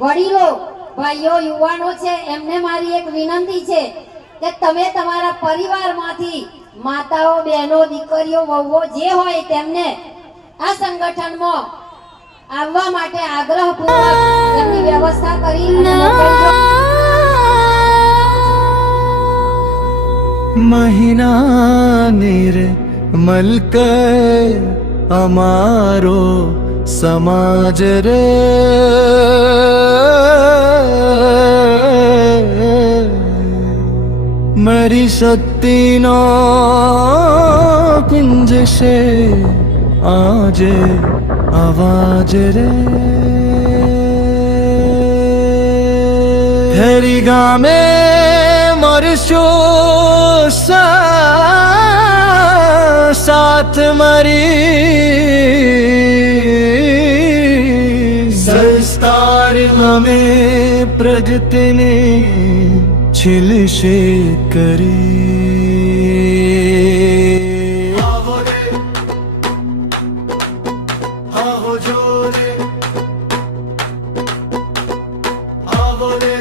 વડીલો ભાઈઓ યુવાનો છે એમને મારી એક વિનંતી છે કે તમે તમારા પરિવારમાંથી માતાઓ બહેનો દીકરીઓ વહુઓ જે હોય તેમને આ સંગઠનમાં આવવા માટે આગ્રહપૂર્વક તેમની વ્યવસ્થા કરી અને મોકલજો। મહિના નિર્મલ કર અમારો સમાજ રે, મારી શક્તિનો પિંજ છે આજે આવાજ રે। હેરી ગામે મરશું સાથ મારી સંસ્કાર અમે પ્રગતિને छिलशे करी। आवो रे आवो जो रे आवो रे